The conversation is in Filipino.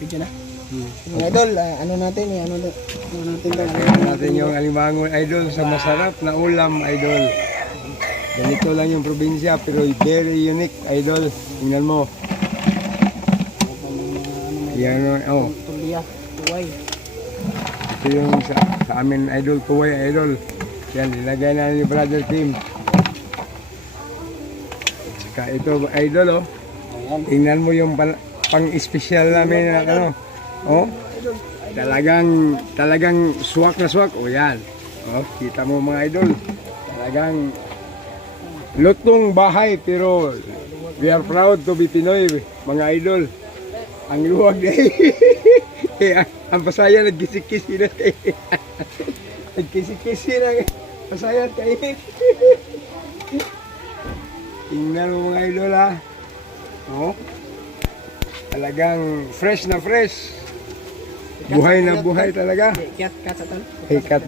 Video na. Mga idol, ano natin natin yung alimango idol sa masarap na ulam idol. Ganito lang yung probinsya pero very unique idol. Tingnan mo. Yan Tulia, tuway. Ito yung sa amin idol, kuway idol. Yan, nilagay na ni Brother Kim. Saka ito idol Ayan. tingnan mo yung pang-espesyal namin na ano. Oh, talagang swak na swak. O yan. Oh, kita mo mga idol. Talagang lutong bahay pero we are proud to be Pinoy mga idol. Ang luwag na ang Pasaya nagkisi-kisi na nagkisi-kisi na Pasaya kayo. Tingnan mo mga idol ha. Oh, talagang fresh na fresh. Buhay na buhay talaga. Kiat ka sa tal. Ikat